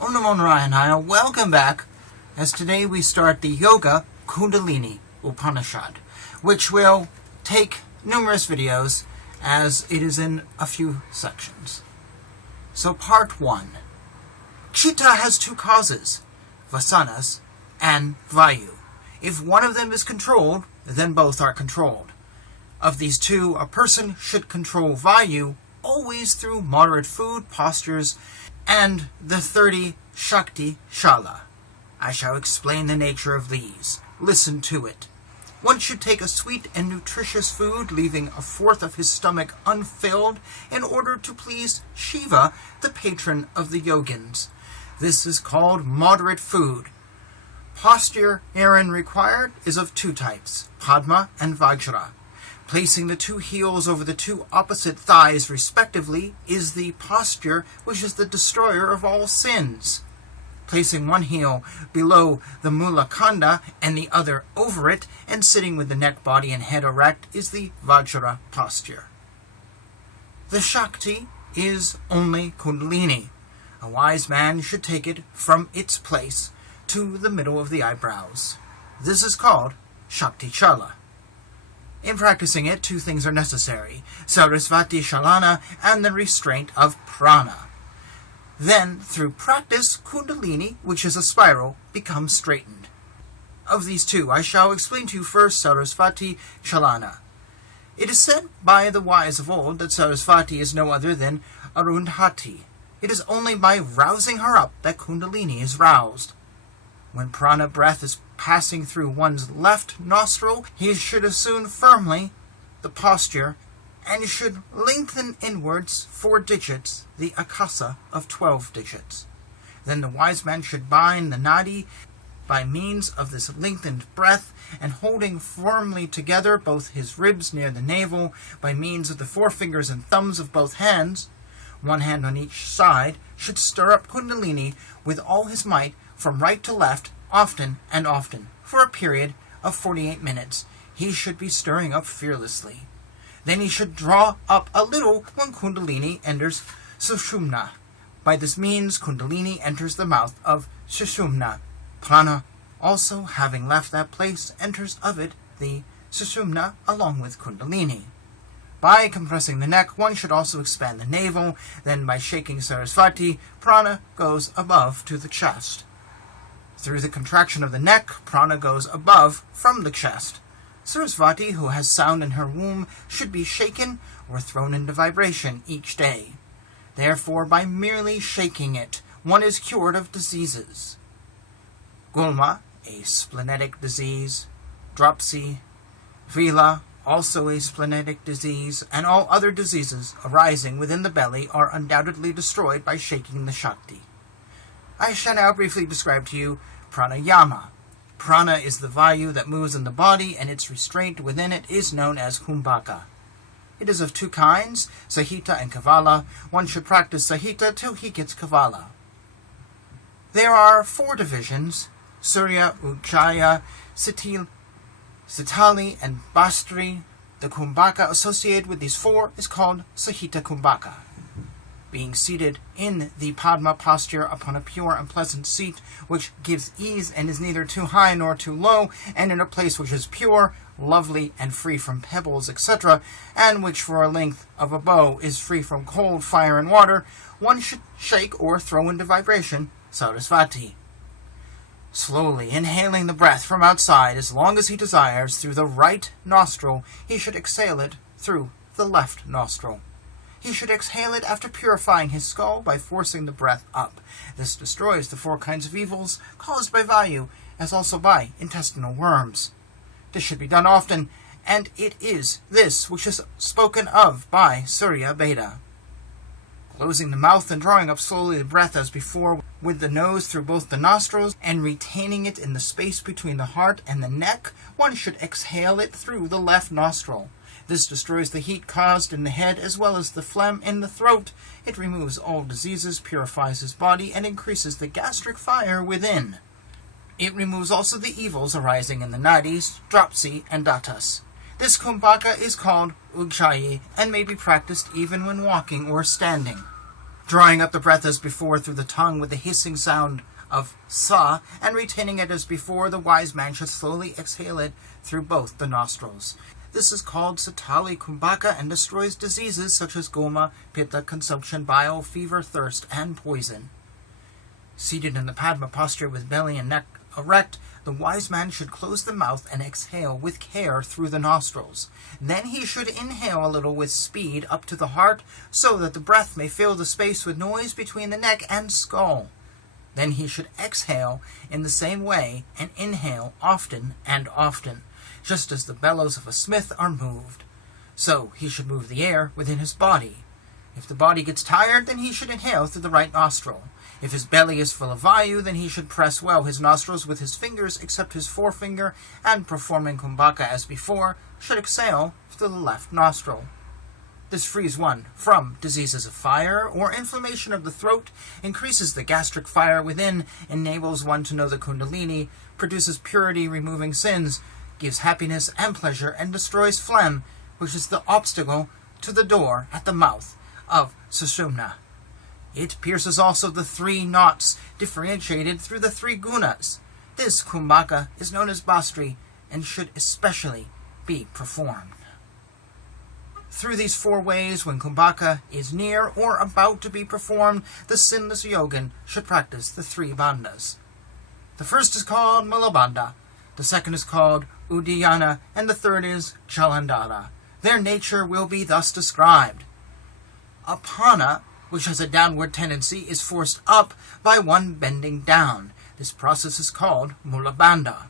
Om Namo Narayana, welcome back, as today we start the Yoga Kundalini Upanishad, which will take numerous videos as it is in a few sections. So part 1. Chitta has two causes, vasanas and vayu. If one of them is controlled, then both are controlled. Of these two, a person should control vayu always through moderate food, postures, and the 30 Shakti Shala. I shall explain the nature of these. Listen to it. One should take a sweet and nutritious food, leaving a fourth of his stomach unfilled, in order to please Shiva, the patron of the yogins. This is called moderate food. Posture required is of two types, Padma and Vajra. Placing the two heels over the two opposite thighs respectively is the posture which is the destroyer of all sins. Placing one heel below the Mula Kanda and the other over it, and sitting with the neck, body, and head erect is the Vajra posture. The Shakti is only Kundalini. A wise man should take it from its place to the middle of the eyebrows. This is called Shakti Chala. In practicing it, two things are necessary, Sarasvati Shalana and the restraint of prana. Then, through practice, Kundalini, which is a spiral, becomes straightened. Of these two, I shall explain to you first Sarasvati Shalana. It is said by the wise of old that Sarasvati is no other than Arundhati. It is only by rousing her up that Kundalini is roused. When prana breath is passing through one's left nostril, he should assume firmly the posture and should lengthen inwards 4 digits, the akasa of 12 digits. Then the wise man should bind the nadi by means of this lengthened breath, and holding firmly together both his ribs near the navel by means of the forefingers and thumbs of both hands, one hand on each side, should stir up Kundalini with all his might from right to left, often and often, for a period of 48 minutes. He should be stirring up fearlessly. Then he should draw up a little when Kundalini enters Sushumna. By this means, Kundalini enters the mouth of Sushumna. Prana, also having left that place, enters of it the Sushumna along with Kundalini. By compressing the neck, one should also expand the navel. Then by shaking Sarasvati, prana goes above to the chest. Through the contraction of the neck, prana goes above from the chest. Sarasvati, who has sound in her womb, should be shaken or thrown into vibration each day. Therefore, by merely shaking it, one is cured of diseases. Gulma, a splenetic disease, dropsy, vila, also a splenetic disease, and all other diseases arising within the belly are undoubtedly destroyed by shaking the Shakti. I shall now briefly describe to you pranayama. Prana is the vayu that moves in the body, and its restraint within it is known as kumbhaka. It is of two kinds, Sahita and Kavala. One should practice Sahita till he gets Kavala. There are 4 divisions, Surya, Ujjaya, Sitali, and Bastri. The kumbhaka associated with these 4 is called Sahita Kumbhaka. Being seated in the Padma posture upon a pure and pleasant seat, which gives ease and is neither too high nor too low, and in a place which is pure, lovely, and free from pebbles, etc., and which for a length of a bow is free from cold, fire, and water, one should shake or throw into vibration Sarasvati. Slowly inhaling the breath from outside as long as he desires through the right nostril, he should exhale it through the left nostril. He should exhale it after purifying his skull by forcing the breath up. This destroys the 4 kinds of evils caused by vayu, as also by intestinal worms. This should be done often, and it is this which is spoken of by Surya Veda. Closing the mouth and drawing up slowly the breath as before, with the nose through both the nostrils, and retaining it in the space between the heart and the neck, one should exhale it through the left nostril. This destroys the heat caused in the head as well as the phlegm in the throat. It removes all diseases, purifies his body, and increases the gastric fire within. It removes also the evils arising in the nadis, dropsy, and datas. This kumbhaka is called Ujjayi and may be practiced even when walking or standing. drawing up the breath as before through the tongue with the hissing sound of sa, and retaining it as before, the wise man should slowly exhale it through both the nostrils. This is called Satali Kumbhaka and destroys diseases such as goma, pitta, consumption, bile, fever, thirst, and poison. Seated in the Padma posture with belly and neck erect, the wise man should close the mouth and exhale with care through the nostrils. Then he should inhale a little with speed up to the heart, so that the breath may fill the space with noise between the neck and skull. Then he should exhale in the same way and inhale often and often, just as the bellows of a smith are moved. So he should move the air within his body. If the body gets tired, then he should inhale through the right nostril. If his belly is full of vayu, then he should press well his nostrils with his fingers except his forefinger, and performing kumbhaka as before, should exhale through the left nostril. This frees one from diseases of fire or inflammation of the throat, increases the gastric fire within, enables one to know the kundalini, produces purity, removing sins, gives happiness and pleasure, and destroys phlegm, which is the obstacle to the door at the mouth of Sushumna. It pierces also the 3 knots, differentiated through the 3 gunas. This kumbhaka is known as bastri, and should especially be performed. Through these 4 ways, when kumbhaka is near or about to be performed, the sinless yogin should practice the 3 bandhas. The first is called Mulabandha, the second is called Uddiyana, and the third is Jalandhara. Their nature will be thus described. Apana, which has a downward tendency, is forced up by one bending down. This process is called Mulabandha.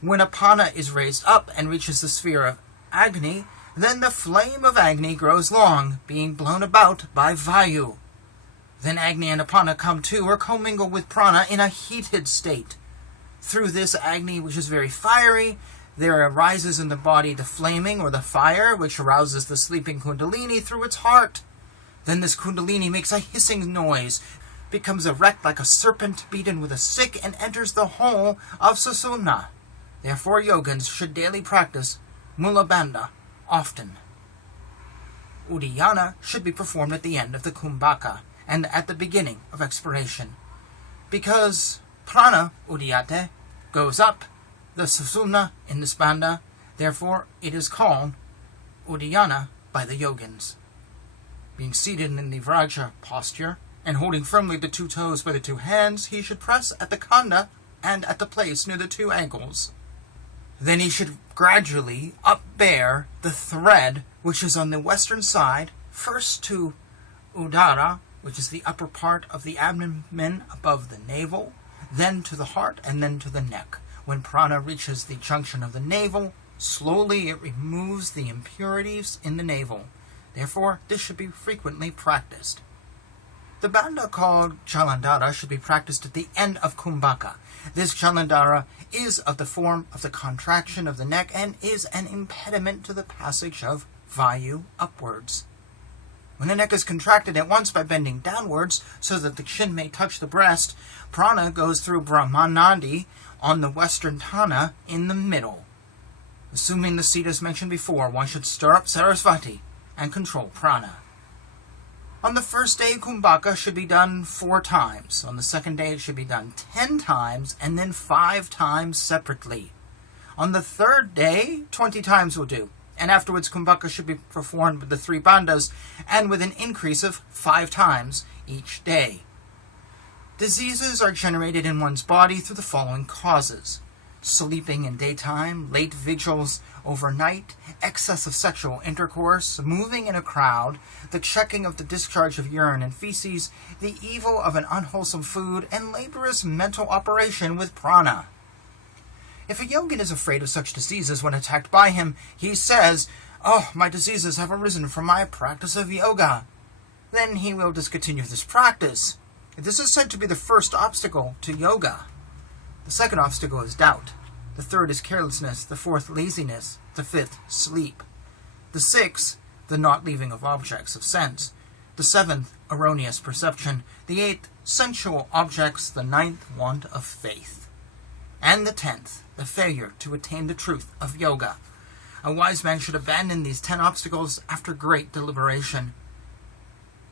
When Apana is raised up and reaches the sphere of Agni, then the flame of Agni grows long, being blown about by Vayu. Then Agni and Apana come to or commingle with Prana in a heated state. Through this Agni, which is very fiery, there arises in the body the flaming or the fire, which arouses the sleeping kundalini through its heart. Then this kundalini makes a hissing noise, becomes erect like a serpent beaten with a stick, and enters the hole of Sushumna. Therefore yogins should daily practice Mulabandha often. Uddiyana should be performed at the end of the kumbhaka and at the beginning of expiration. Because prana uddiyate goes up the Sushumna in this bandha, therefore it is called Uddiyana by the yogins. Being seated in the Vraja posture and holding firmly the 2 toes by the 2 hands, he should press at the khanda and at the place near the 2 ankles. Then he should gradually upbear the thread which is on the western side, first to Udara, which is the upper part of the abdomen above the navel, then to the heart, and then to the neck. When prana reaches the junction of the navel, slowly it removes the impurities in the navel. Therefore, this should be frequently practiced. The bandha called Jalandhara should be practiced at the end of kumbhaka. This Jalandhara is of the form of the contraction of the neck and is an impediment to the passage of vayu upwards. When the neck is contracted at once by bending downwards so that the chin may touch the breast, prana goes through Brahmanandi on the western tana in the middle. Assuming the seat as mentioned before, one should stir up Sarasvati and control prana. On the first day, kumbhaka should be done 4 times. On the second day, it should be done 10 times, and then 5 times separately. On the third day, 20 times will do, and afterwards kumbhaka should be performed with the 3 bandhas, and with an increase of 5 times each day. Diseases are generated in one's body through the following causes: sleeping in daytime, late vigils overnight, excess of sexual intercourse, moving in a crowd, the checking of the discharge of urine and feces, the evil of an unwholesome food, and laborious mental operation with prana. If a yogin is afraid of such diseases when attacked by him, he says, "Oh, my diseases have arisen from my practice of yoga." Then he will discontinue this practice. This is said to be the first obstacle to yoga. The second obstacle is doubt. The third is carelessness. The fourth, laziness. The fifth, sleep. The sixth, the not leaving of objects of sense. The seventh, erroneous perception. The eighth, sensual objects. The ninth, want of faith. And the 10th, the failure to attain the truth of yoga. A wise man should abandon these 10 obstacles after great deliberation.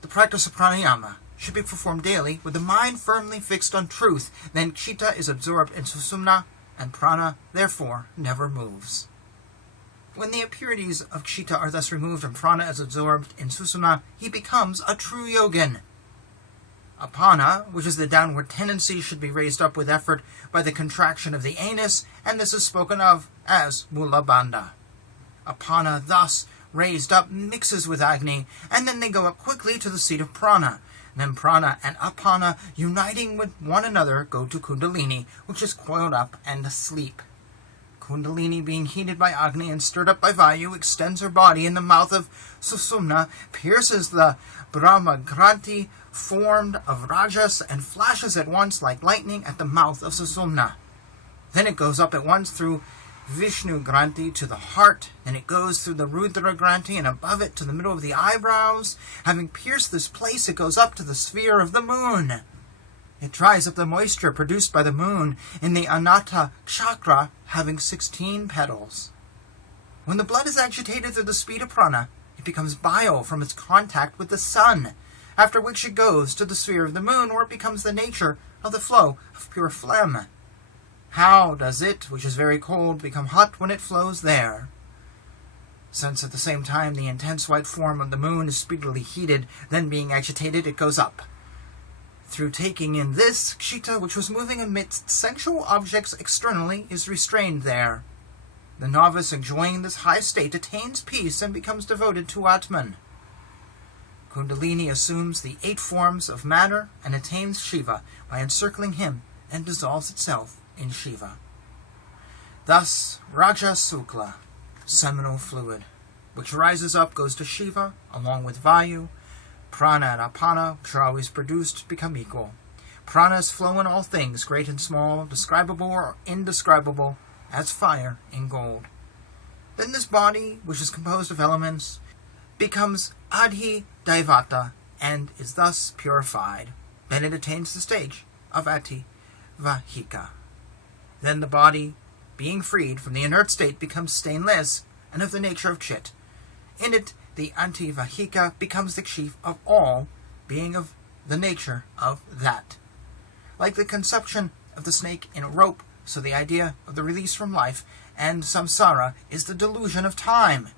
The practice of pranayama should be performed daily with the mind firmly fixed on truth. Then Chitta is absorbed in Susumna, and Prana, therefore, never moves. When the impurities of Chitta are thus removed and Prana is absorbed in Susumna, he becomes a true yogin. Apana, which is the downward tendency, should be raised up with effort by the contraction of the anus, and this is spoken of as Mula Bandha. Apana, thus raised up, mixes with Agni, and then they go up quickly to the seat of Prana. Then Prana and Apana, uniting with one another, go to Kundalini, which is coiled up and asleep. Kundalini, being heated by Agni and stirred up by Vayu, extends her body in the mouth of Susumna, pierces the Brahma Granthi formed of Rajas, and flashes at once like lightning at the mouth of Susumna. Then it goes up at once through Vishnu Granthi to the heart, then it goes through the Rudra Granthi and above it to the middle of the eyebrows. Having pierced this place, it goes up to the sphere of the moon. It dries up the moisture produced by the moon in the Anahata chakra, having 16 petals. When the blood is agitated through the speed of prana, it becomes bile from its contact with the sun, after which it goes to the sphere of the moon, where it becomes the nature of the flow of pure phlegm. How does it, which is very cold, become hot when it flows there? Since at the same time the intense white form of the moon is speedily heated, then being agitated, it goes up. Through taking in this, Chitta, which was moving amidst sensual objects externally, is restrained there. The novice enjoying this high state attains peace and becomes devoted to Atman. Kundalini assumes the 8 forms of matter and attains Shiva by encircling him and dissolves itself in Shiva. Thus, Raja Sukla, seminal fluid, which rises up, goes to Shiva, along with Vayu. Prana and Apana, which are always produced, become equal. Pranas flow in all things, great and small, describable or indescribable, as fire in gold. Then this body, which is composed of elements, becomes Adhi Daivata, and is thus purified. Then it attains the stage of Ati Vahika. Then the body, being freed from the inert state, becomes stainless and of the nature of Chit. In it, the Antivahika becomes the chief of all, being of the nature of that. Like the conception of the snake in a rope, so the idea of the release from life and samsara is the delusion of time.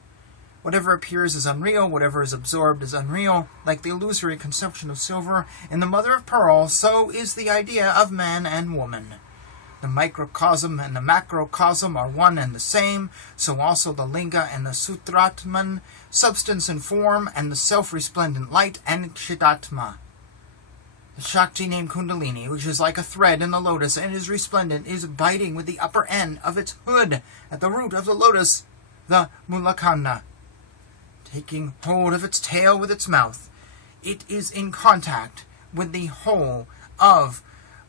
Whatever appears is unreal, whatever is absorbed is unreal. Like the illusory conception of silver in the mother of pearl, so is the idea of man and woman. The microcosm and the macrocosm are one and the same, so also the linga and the sutratman, substance and form, and the self-resplendent light, and Chidatma. The Shakti named Kundalini, which is like a thread in the lotus and is resplendent, is biting with the upper end of its hood at the root of the lotus, the Mulakanda. Taking hold of its tail with its mouth, it is in contact with the whole of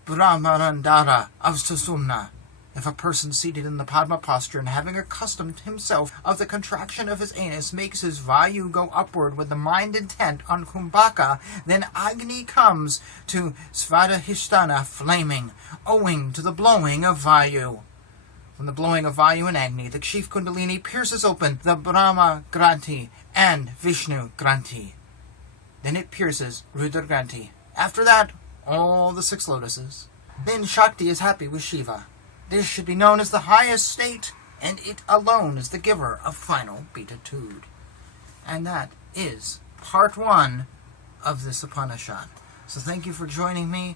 Brahmarandara of Susumna. If a person seated in the Padma posture and having accustomed himself of the contraction of his anus makes his Vayu go upward with the mind intent on Kumbhaka, then Agni comes to Svadhisthana flaming, owing to the blowing of Vayu. From the blowing of Vayu and Agni, the chief Kundalini pierces open the Brahma Granthi and Vishnu Granthi. Then it pierces Rudra Granthi. After that, all the 6 lotuses. Then Shakti is happy with Shiva. This should be known as the highest state, and it alone is the giver of final beatitude. And that is part 1 of this Upanishad. So thank you for joining me.